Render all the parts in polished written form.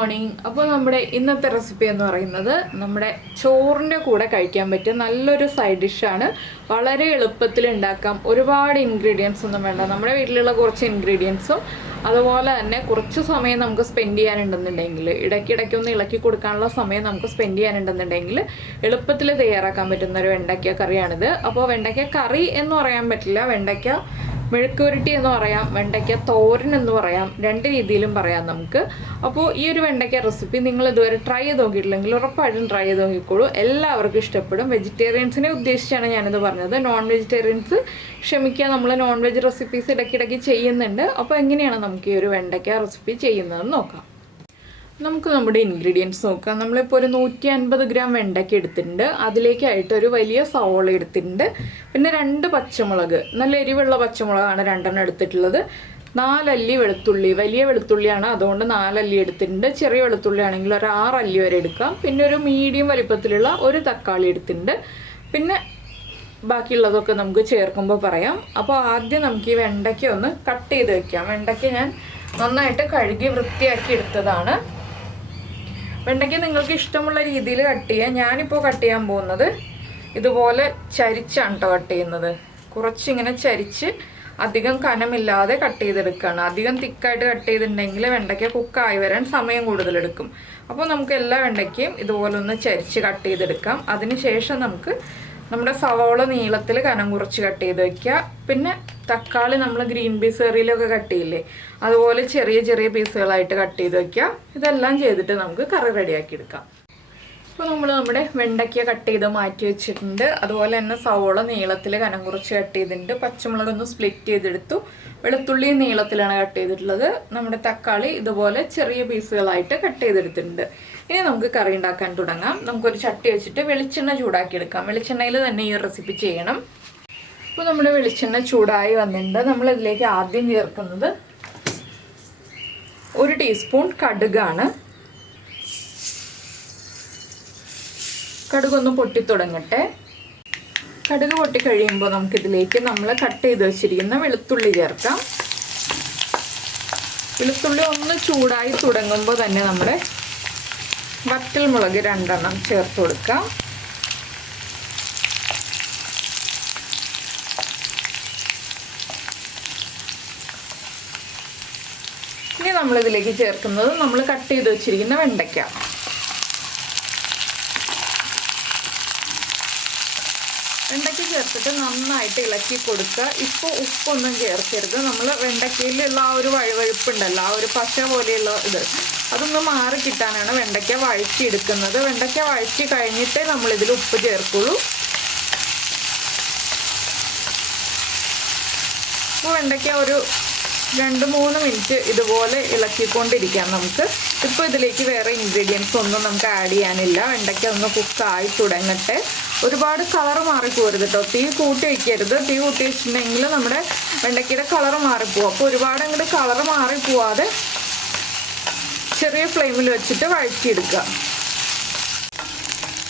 Morning. അപ്പോൾ നമ്മുടെ ഇന്നത്തെ റെസിപ്പി എന്ന് പറയുന്നത് നമ്മുടെ ചോറിൻ്റെ കൂടെ കഴിക്കാൻ പറ്റിയ നല്ലൊരു സൈഡ് ഡിഷാണ്. വളരെ എളുപ്പത്തിൽ ഉണ്ടാക്കാം. ഒരുപാട് ഇൻഗ്രീഡിയൻസ് ഒന്നും വേണ്ട. നമ്മുടെ വീട്ടിലുള്ള കുറച്ച് ഇൻഗ്രീഡിയൻസും അതുപോലെ തന്നെ കുറച്ച് സമയം നമുക്ക് സ്പെൻഡ് ചെയ്യാനുണ്ടെന്നുണ്ടെങ്കിൽ, ഇടയ്ക്കിടയ്ക്കൊന്ന് ഇളക്കി കൊടുക്കാനുള്ള സമയം നമുക്ക് സ്പെൻഡ് ചെയ്യാനുണ്ടെന്നുണ്ടെങ്കിൽ എളുപ്പത്തിൽ തയ്യാറാക്കാൻ പറ്റുന്ന ഒരു വെണ്ടയ്ക്ക കറിയാണിത്. അപ്പോൾ വെണ്ടയ്ക്ക കറി എന്ന് പറയാൻ പറ്റില്ല, വെണ്ടയ്ക്ക മെഴുക്കുപുരട്ടി എന്ന് പറയാം, വെണ്ടയ്ക്ക തോരൻ എന്ന് പറയാം, രണ്ട് രീതിയിലും പറയാം നമുക്ക്. അപ്പോൾ ഈ ഒരു വെണ്ടയ്ക്ക റെസിപ്പി നിങ്ങൾ ഇതുവരെ ട്രൈ ചെയ്ത് നോക്കിയിട്ടില്ലെങ്കിൽ ഉറപ്പായിട്ടും ട്രൈ ചെയ്ത് നോക്കിക്കോളൂ. എല്ലാവർക്കും ഇഷ്ടപ്പെടും. വെജിറ്റേറിയൻസിനെ ഉദ്ദേശിച്ചാണ് ഞാനിത് പറഞ്ഞത്. നോൺ വെജിറ്റേറിയൻസ് ക്ഷമിക്കുക, നമ്മൾ നോൺ വെജ് റെസിപ്പീസ് ഇടയ്ക്കിടയ്ക്ക് ചെയ്യുന്നുണ്ട്. അപ്പോൾ എങ്ങനെയാണ് നമുക്ക് ഈ ഒരു വെണ്ടയ്ക്ക റെസിപ്പി ചെയ്യുന്നതെന്ന് നോക്കാം. നമുക്ക് നമ്മുടെ ഇൻഗ്രീഡിയൻസ് നോക്കാം. നമ്മളിപ്പോൾ ഒരു 150 ഗ്രാം വെണ്ടയ്ക്ക എടുത്തിട്ടുണ്ട്. അതിലേക്കായിട്ട് ഒരു വലിയ സവോള എടുത്തിട്ടുണ്ട്. പിന്നെ 2 പച്ചമുളക്, നല്ല എരിവുള്ള പച്ചമുളകാണ് 2 എടുത്തിട്ടുള്ളത്. 4 അല്ലി വെളുത്തുള്ളി, വലിയ വെളുത്തുള്ളിയാണ്, അതുകൊണ്ട് 4 അല്ലി എടുത്തിട്ടുണ്ട്. ചെറിയ വെളുത്തുള്ളി ആണെങ്കിൽ ഒരു 6 അല്ലി വരെ എടുക്കാം. പിന്നെ ഒരു മീഡിയം വലിപ്പത്തിലുള്ള ഒരു തക്കാളി എടുത്തിട്ടുണ്ട്. പിന്നെ ബാക്കിയുള്ളതൊക്കെ നമുക്ക് ചേർക്കുമ്പോൾ പറയാം. അപ്പോൾ ആദ്യം നമുക്ക് ഈ വെണ്ടയ്ക്ക ഒന്ന് കട്ട് ചെയ്ത് വെക്കാം. വെണ്ടയ്ക്ക ഞാൻ നന്നായിട്ട് കഴുകി വൃത്തിയാക്കി എടുത്തതാണ്. വെണ്ടയ്ക്ക നിങ്ങൾക്ക് ഇഷ്ടമുള്ള രീതിയിൽ കട്ട് ചെയ്യാം. ഞാനിപ്പോൾ കട്ട് ചെയ്യാൻ പോകുന്നത് ഇതുപോലെ ചരിച്ചാണ് കേട്ടോ കട്ട് ചെയ്യുന്നത്. കുറച്ചിങ്ങനെ ചരിച്ച് അധികം കനമില്ലാതെ കട്ട് ചെയ്തെടുക്കുകയാണ്. അധികം തിക്കായിട്ട് കട്ട് ചെയ്തിട്ടുണ്ടെങ്കിൽ വെണ്ടയ്ക്ക കുക്കായി വരാൻ സമയം കൂടുതലെടുക്കും. അപ്പോൾ നമുക്ക് എല്ലാ വെണ്ടയ്ക്കയും ഇതുപോലെ ഒന്ന് ചരിച്ച് കട്ട് ചെയ്തെടുക്കാം. അതിനുശേഷം നമുക്ക് നമ്മുടെ സവോള നീളത്തിൽ കനം കുറച്ച് കട്ട് ചെയ്ത് വയ്ക്കുക. പിന്നെ തക്കാളി നമ്മൾ ഗ്രീൻ പീസ് കറിയിലൊക്കെ കട്ട് ചെയ്യില്ലേ, അതുപോലെ ചെറിയ ചെറിയ പീസുകളായിട്ട് കട്ട് ചെയ്ത് വയ്ക്കുക. ഇതെല്ലാം ചെയ്തിട്ട് നമുക്ക് കറി റെഡിയാക്കി എടുക്കാം. അപ്പോൾ നമ്മൾ നമ്മുടെ വെണ്ടയ്ക്ക കട്ട് ചെയ്ത് മാറ്റി വെച്ചിട്ടുണ്ട്. അതുപോലെ തന്നെ സവോള നീളത്തിൽ കനം കുറച്ച് കട്ട് ചെയ്തിട്ടുണ്ട്. പച്ചമുളകൊന്ന് സ്പ്ലിറ്റ് ചെയ്തെടുത്തു. വെളുത്തുള്ളി നീളത്തിലാണ് കട്ട് ചെയ്തിട്ടുള്ളത്. നമ്മുടെ തക്കാളി ഇതുപോലെ ചെറിയ പീസുകളായിട്ട് കട്ട് ചെയ്തെടുത്തിട്ടുണ്ട്. ഇനി നമുക്ക് കറി ഉണ്ടാക്കാൻ തുടങ്ങാം. നമുക്കൊരു ചട്ടി വെച്ചിട്ട് വെളിച്ചെണ്ണ ചൂടാക്കി എടുക്കാം. വെളിച്ചെണ്ണയിൽ തന്നെ ഈ റെസിപ്പി ചെയ്യണം. അപ്പോൾ നമ്മുടെ വെളിച്ചെണ്ണ ചൂടായി വന്നിട്ടുണ്ട്. നമ്മളിതിലേക്ക് ആദ്യം ചേർക്കുന്നത് 1 ടീസ്പൂൺ കടുകാണ്. കടുകൊന്ന് പൊട്ടിത്തുടങ്ങട്ടെ. കടുക് പൊട്ടിക്കഴിയുമ്പോൾ നമുക്കിതിലേക്ക് നമ്മൾ കട്ട് ചെയ്ത് വെച്ചിരിക്കുന്ന വെളുത്തുള്ളി ചേർക്കാം. വെളുത്തുള്ളി ഒന്ന് ചൂടായി തുടങ്ങുമ്പോൾ തന്നെ നമ്മുടെ വറ്റൽമുളക് 2 ചേർത്ത് കൊടുക്കാം. ഇനി നമ്മളിതിലേക്ക് ചേർക്കുന്നത് നമ്മൾ കട്ട് ചെയ്ത് വെച്ചിരിക്കുന്ന വെണ്ടയ്ക്ക. വെണ്ടയ്ക്ക ചേർത്തിട്ട് നന്നായിട്ട് ഇളക്കി കൊടുക്കുക. ഇപ്പോൾ ഉപ്പൊന്നും ചേർക്കരുത്. നമ്മൾ വെണ്ടയ്ക്കയിലുള്ള ആ ഒരു വഴുവഴുപ്പുണ്ടല്ലോ, ആ ഒരു പശ പോലെയുള്ള ഇത്, അതൊന്ന് മാറി കിട്ടാനാണ് വെണ്ടയ്ക്ക വഴറ്റിയെടുക്കുന്നത്. വെണ്ടയ്ക്ക വഴറ്റി കഴിഞ്ഞിട്ടേ നമ്മളിതിൽ ഉപ്പ് ചേർക്കുള്ളൂ. അപ്പോൾ വെണ്ടയ്ക്ക ഒരു 2-3 മിനിറ്റ് ഇതുപോലെ ഇളക്കിക്കൊണ്ടിരിക്കാം നമുക്ക്. ഇപ്പോൾ ഇതിലേക്ക് വേറെ ഇൻഗ്രീഡിയൻസ് ഒന്നും നമുക്ക് ആഡ് ചെയ്യാനില്ല. വെണ്ടയ്ക്ക ഒന്ന് കുക്കായി തുടങ്ങട്ടെ. ഒരുപാട് കളർ മാറിപ്പോരുത് കേട്ടോ. തീ കൂട്ടി വയ്ക്കരുത്. തീ കൂട്ടി വെച്ചിട്ടുണ്ടെങ്കിൽ നമ്മുടെ വെണ്ടയ്ക്കയുടെ കളർ മാറിപ്പോവും. അപ്പോൾ ഒരുപാട് അങ്ങോട്ട് കളർ മാറിപ്പോവാതെ ചെറിയ ഫ്ലെയിമിൽ വെച്ചിട്ട് വഴറ്റിയെടുക്കുക.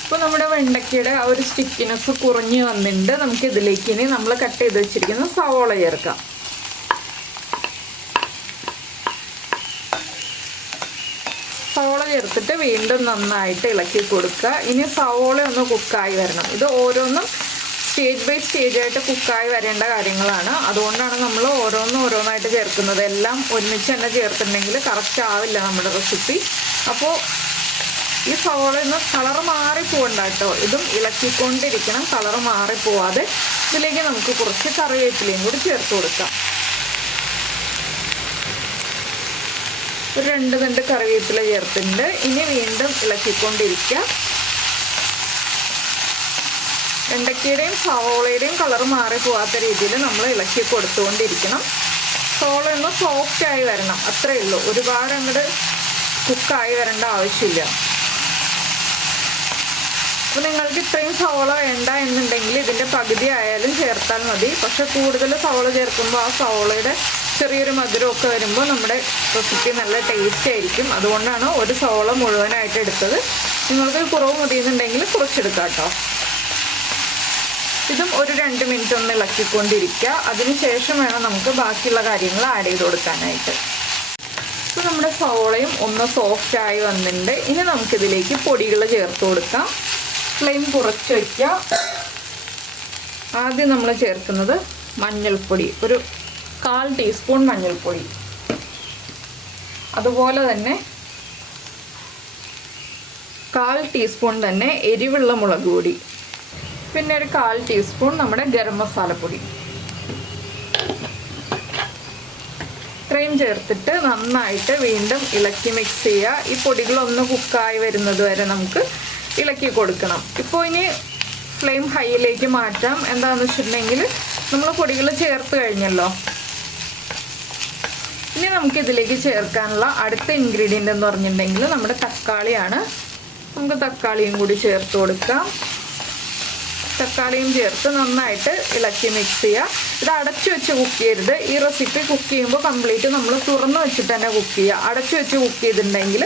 ഇപ്പോൾ നമ്മുടെ വെണ്ടയ്ക്കയുടെ ആ ഒരു സ്റ്റിക്കിനെസ് കുറഞ്ഞ് വന്നിട്ടുണ്ട്. നമുക്ക് ഇതിലേക്ക് ഇനി നമ്മൾ കട്ട് ചെയ്ത് വെച്ചിരിക്കുന്ന സവോള ചേർക്കാം. സവോള ചേർത്തിട്ട് വീണ്ടും നന്നായിട്ട് ഇളക്കി കൊടുക്കുക. ഇനി സവോള ഒന്ന് കുക്കായി വരണം. ഇത് ഓരോന്നും സ്റ്റേജ് ബൈ സ്റ്റേജ് ആയിട്ട് കുക്കായി വരേണ്ട കാര്യങ്ങളാണ്. അതുകൊണ്ടാണ് നമ്മൾ ഓരോന്നായിട്ട് ചേർക്കുന്നത്. എല്ലാം ഒരുമിച്ച് തന്നെ ചേർത്തിട്ടുണ്ടെങ്കിൽ കറക്റ്റ് ആവില്ല നമ്മുടെ റെസിപ്പി. അപ്പോൾ ഈ സവോള ഒന്ന് കളർ മാറിപ്പോകണ്ട കേട്ടോ. ഇതും ഇളക്കിക്കൊണ്ടിരിക്കണം, കളർ മാറിപ്പോവാതെ. ഇതിലേക്ക് നമുക്ക് കുറച്ച് കറിവേപ്പിലയും കൂടി ചേർത്ത് കൊടുക്കാം. ഒരു 2 തണ്ട് കറിവേപ്പില ചേർത്തിട്ടുണ്ട്. ഇനി വീണ്ടും ഇളക്കിക്കൊണ്ടിരിക്കുക. വെണ്ടയ്ക്കയുടെയും സവോളയുടെയും കളർ മാറി പോകാത്ത രീതിയിൽ നമ്മൾ ഇളക്കി കൊടുത്തുകൊണ്ടിരിക്കണം. സവോള ഒന്ന് സോഫ്റ്റായി വരണം, അത്രയേ ഉള്ളൂ. ഒരുപാട് അങ്ങോട്ട് കുക്കായി വരേണ്ട ആവശ്യമില്ല. അപ്പോൾ നിങ്ങൾക്ക് ഇത്രയും സവോള വേണ്ട എന്നുണ്ടെങ്കിൽ ഇതിൻ്റെ പകുതി ആയാലും ചേർത്താൽ മതി. പക്ഷെ കൂടുതൽ സവോള ചേർക്കുമ്പോൾ ആ സവോളയുടെ ചെറിയൊരു മധുരമൊക്കെ വരുമ്പോൾ നമ്മുടെ റെസിപ്പി നല്ല ടേസ്റ്റ് ആയിരിക്കും. അതുകൊണ്ടാണ് ഒരു സവോള മുഴുവനായിട്ട് എടുത്തത്. നിങ്ങൾക്ക് കുറവ് മതിയെന്നുണ്ടെങ്കിൽ കുറച്ചെടുക്കാം കേട്ടോ. ഇതും ഒരു 2 മിനിറ്റ് ഒന്ന് ഇളക്കിക്കൊണ്ടിരിക്കുക. അതിനുശേഷം വേണം നമുക്ക് ബാക്കിയുള്ള കാര്യങ്ങൾ ആഡ് ചെയ്ത് കൊടുക്കാനായിട്ട്. അപ്പോൾ നമ്മുടെ സവോളയും ഒന്ന് സോഫ്റ്റായി വന്നിട്ടുണ്ട്. ഇനി നമുക്കിതിലേക്ക് പൊടികൾ ചേർത്ത് കൊടുക്കാം. ഫ്ലെയിം കുറച്ച് വയ്ക്കുക. ആദ്യം നമ്മൾ ചേർക്കുന്നത് മഞ്ഞൾപ്പൊടി, ഒരു 1/4 ടീസ്പൂൺ മഞ്ഞൾപ്പൊടി. അതുപോലെ തന്നെ 1/4 ടീസ്പൂൺ തന്നെ എരിവുള്ള മുളക് പൊടി. പിന്നെ ഒരു 1/4 ടീസ്പൂൺ നമ്മുടെ ഗരം മസാലപ്പൊടി. ഇത്രയും ചേർത്തിട്ട് നന്നായിട്ട് വീണ്ടും ഇളക്കി മിക്സ് ചെയ്യുക. ഈ പൊടികളൊന്ന് കുക്കായി വരുന്നത് വരെ നമുക്ക് ഇളക്കി കൊടുക്കണം. ഇപ്പോൾ ഇനി ഫ്ലെയിം ഹൈയിലേക്ക് മാറ്റാം. എന്താണെന്ന് വെച്ചിട്ടുണ്ടെങ്കിൽ നമ്മൾ പൊടികൾ ചേർത്ത് കഴിഞ്ഞല്ലോ. ഇനി നമുക്കിതിലേക്ക് ചേർക്കാനുള്ള അടുത്ത ഇൻഗ്രീഡിയൻ്റ് എന്ന് പറഞ്ഞിട്ടുണ്ടെങ്കിൽ നമ്മുടെ തക്കാളിയാണ്. നമുക്ക് തക്കാളിയും കൂടി ചേർത്ത് കൊടുക്കാം. തക്കാളിയും ചേർത്ത് നന്നായിട്ട് ഇളക്കി മിക്സ് ചെയ്യുക. ഇത് അടച്ചു വെച്ച് കുക്ക് ചെയ്യരുത്. ഈ റെസിപ്പി കുക്ക് ചെയ്യുമ്പോൾ കംപ്ലീറ്റ് നമ്മൾ തുറന്ന് വെച്ചിട്ട് തന്നെ കുക്ക് ചെയ്യുക. അടച്ചു വെച്ച് കുക്ക് ചെയ്തിട്ടുണ്ടെങ്കിൽ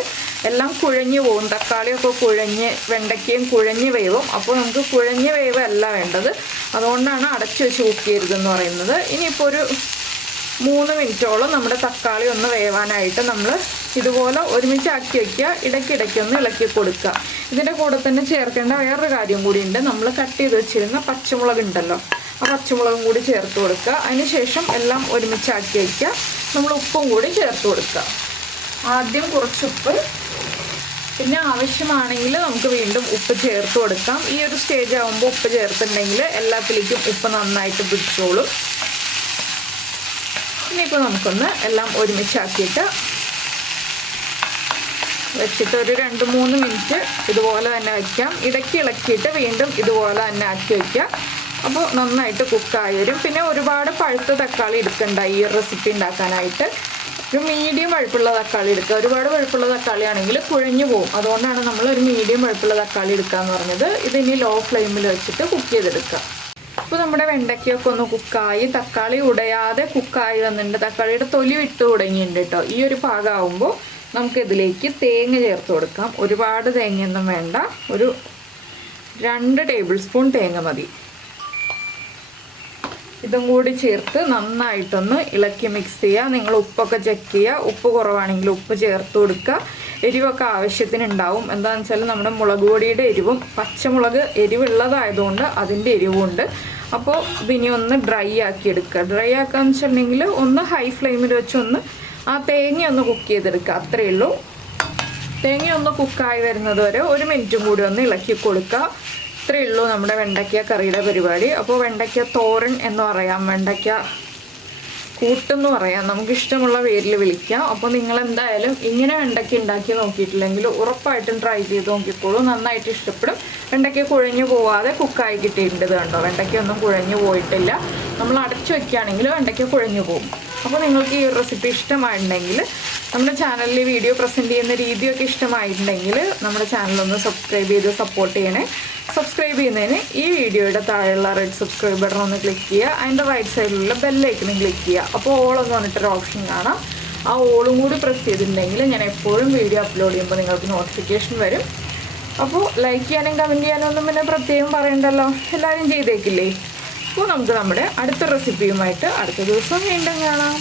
എല്ലാം കുഴഞ്ഞു പോകും. തക്കാളിയൊക്കെ കുഴഞ്ഞ് വെണ്ടയ്ക്കയും കുഴഞ്ഞ് വേവും. അപ്പോൾ നമുക്ക് കുഴഞ്ഞ് വേവ് അല്ല വേണ്ടത്. അതുകൊണ്ടാണ് അടച്ചു വെച്ച് കുക്ക് ചെയ്യരുതെന്ന് പറയുന്നത്. ഇനിയിപ്പോൾ ഒരു 3 മിനിറ്റോളം നമ്മുടെ തക്കാളി ഒന്ന് വേവാനായിട്ട് നമ്മൾ ഇതുപോലെ ഒരുമിച്ച് ആക്കി വയ്ക്കുക. ഇടയ്ക്കിടയ്ക്കൊന്ന് ഇളക്കി കൊടുക്കുക. ഇതിൻ്റെ കൂടെ തന്നെ ചേർക്കേണ്ട വേറൊരു കാര്യം കൂടിയുണ്ട്. നമ്മൾ കട്ട് ചെയ്ത് വെച്ചിരുന്ന പച്ചമുളക് ഉണ്ടല്ലോ, ആ പച്ചമുളകും കൂടി ചേർത്ത് കൊടുക്കുക. അതിനുശേഷം എല്ലാം ഒരുമിച്ചാക്കി വയ്ക്കുക. നമ്മൾ ഉപ്പും കൂടി ചേർത്ത് കൊടുക്കുക. ആദ്യം കുറച്ചുപ്പ്, പിന്നെ ആവശ്യമാണെങ്കിൽ നമുക്ക് വീണ്ടും ഉപ്പ് ചേർത്ത് കൊടുക്കാം. ഈ ഒരു സ്റ്റേജ് ആകുമ്പോൾ ഉപ്പ് ചേർത്തിട്ടുണ്ടെങ്കിൽ എല്ലാത്തിലേക്കും ഉപ്പ് നന്നായിട്ട് പിടിച്ചോളും. ഇനിയിപ്പോൾ നമുക്കൊന്ന് എല്ലാം ഒരുമിച്ചാക്കിയിട്ട് വെച്ചിട്ട് ഒരു 2-3 മിനിറ്റ് ഇതുപോലെ തന്നെ വയ്ക്കാം. ഇടയ്ക്ക് ഇളക്കിയിട്ട് വീണ്ടും ഇതുപോലെ തന്നെ ആക്കി വയ്ക്കാം. അപ്പോൾ നന്നായിട്ട് കുക്കായി വരും. പിന്നെ ഒരുപാട് പഴുത്ത തക്കാളി എടുക്കണ്ട ഈ റെസിപ്പി ഉണ്ടാക്കാനായിട്ട്. ഒരു മീഡിയം പഴുപ്പുള്ള തക്കാളി എടുക്കുക. ഒരുപാട് പഴുപ്പുള്ള തക്കാളി ആണെങ്കിൽ കുഴഞ്ഞു പോകും. അതുകൊണ്ടാണ് നമ്മൾ ഒരു മീഡിയം പഴുപ്പുള്ള തക്കാളി എടുക്കാമെന്ന് പറഞ്ഞത്. ഇതിനി ലോ ഫ്ലെയിമിൽ വെച്ചിട്ട് കുക്ക് ചെയ്തെടുക്കുക. അപ്പോൾ നമ്മുടെ വെണ്ടയ്ക്കൊക്കെ ഒന്ന് കുക്കായി, തക്കാളി ഉടയാതെ കുക്കായി വന്നിട്ടുണ്ട്. തക്കാളിയുടെ തൊലി വിട്ട് തുടങ്ങിയിട്ടുണ്ട് കേട്ടോ. ഈ ഒരു പാകമാകുമ്പോൾ നമുക്കിതിലേക്ക് തേങ്ങ ചേർത്ത് കൊടുക്കാം. ഒരുപാട് തേങ്ങയൊന്നും വേണ്ട, ഒരു 2 ടേബിൾ സ്പൂൺ തേങ്ങ മതി. ഇതും കൂടി ചേർത്ത് നന്നായിട്ടൊന്ന് ഇളക്കി മിക്സ് ചെയ്യുക. നിങ്ങൾ ഉപ്പൊക്കെ ചെക്ക് ചെയ്യുക. ഉപ്പ് കുറവാണെങ്കിൽ ഉപ്പ് ചേർത്ത് കൊടുക്കുക. എരിവൊക്കെ ആവശ്യത്തിനുണ്ടാവും. എന്താണെന്ന് വെച്ചാൽ നമ്മുടെ മുളക് പൊടിയുടെ എരിവും പച്ചമുളക് എരിവുള്ളതായതുകൊണ്ട് അതിൻ്റെ എരിവുണ്ട്. അപ്പോൾ ഇതിനി ഒന്ന് ഡ്രൈ ആക്കി എടുക്കുക. ഡ്രൈ ആക്കാന്ന് വെച്ചിട്ടുണ്ടെങ്കിൽ ഒന്ന് ഹൈ ഫ്ലെയിമിൽ വെച്ച് ഒന്ന് ആ തേങ്ങ ഒന്ന് കുക്ക് ചെയ്തെടുക്കുക. അത്രയേ ഉള്ളൂ. തേങ്ങ ഒന്ന് കുക്കായി വരുന്നത് വരെ 1 മിനിറ്റും കൂടി ഒന്ന് ഇളക്കി കൊടുക്കുക. ഇത്രയേ ഉള്ളൂ നമ്മുടെ വെണ്ടയ്ക്ക കറിയുടെ പരിപാടി. അപ്പോൾ വെണ്ടയ്ക്ക തോരൻ എന്ന് പറയാം, വെണ്ടയ്ക്ക കൂട്ടെന്ന് പറയാം, നമുക്കിഷ്ടമുള്ള പേരിൽ വിളിക്കാം. അപ്പോൾ നിങ്ങളെന്തായാലും ഇങ്ങനെ വെണ്ടയ്ക്ക ഉണ്ടാക്കി നോക്കിയിട്ടില്ലെങ്കിൽ ഉറപ്പായിട്ടും ട്രൈ ചെയ്ത് നോക്കിക്കോളൂ. നന്നായിട്ട് ഇഷ്ടപ്പെടും. വെണ്ടയ്ക്ക കുഴഞ്ഞു പോവാതെ കുക്കായി കിട്ടിയിട്ടുണ്ട്. കണ്ടോ, വെണ്ടയ്ക്കൊന്നും കുഴഞ്ഞു പോയിട്ടില്ല. നമ്മൾ അടച്ചു വയ്ക്കുകയാണെങ്കിൽ വെണ്ടയ്ക്ക കുഴഞ്ഞു പോകും. അപ്പോൾ നിങ്ങൾക്ക് ഈ റെസിപ്പി ഇഷ്ടമായിട്ടുണ്ടെങ്കിൽ, നമ്മുടെ ചാനലിൽ വീഡിയോ പ്രസൻറ്റ് ചെയ്യുന്ന രീതിയൊക്കെ ഇഷ്ടമായിട്ടുണ്ടെങ്കിൽ നമ്മുടെ ചാനലൊന്ന് സബ്സ്ക്രൈബ് ചെയ്ത് സപ്പോർട്ട് ചെയ്യണേ. സബ്സ്ക്രൈബ് ചെയ്യുന്നതിന് ഈ വീഡിയോയുടെ താഴെയുള്ള റെഡ് സബ്സ്ക്രൈബ് ബട്ടൺ ഒന്ന് ക്ലിക്ക് ചെയ്യുക. അതിൻ്റെ റൈറ്റ് സൈഡിലുള്ള ബെല്ലൈക്കണും ക്ലിക്ക് ചെയ്യുക. അപ്പോൾ ഓൾ എന്ന് പറഞ്ഞിട്ടൊരു ഓപ്ഷൻ കാണാം. ആ ഓളും കൂടി പ്രസ് ചെയ്തിട്ടുണ്ടെങ്കിൽ ഞാൻ എപ്പോഴും വീഡിയോ അപ്ലോഡ് ചെയ്യുമ്പോൾ നിങ്ങൾക്ക് നോട്ടിഫിക്കേഷൻ വരും. അപ്പോൾ ലൈക്ക് ചെയ്യാനും കമൻറ്റ് ചെയ്യാനും ഒന്നും പിന്നെ പ്രത്യേകം പറയണ്ടല്ലോ, എല്ലാവരും ചെയ്തേക്കില്ലേ. അപ്പോൾ നമുക്ക് നമ്മുടെ അടുത്ത റെസിപ്പിയുമായിട്ട് അടുത്ത ദിവസം വീണ്ടും കാണാം.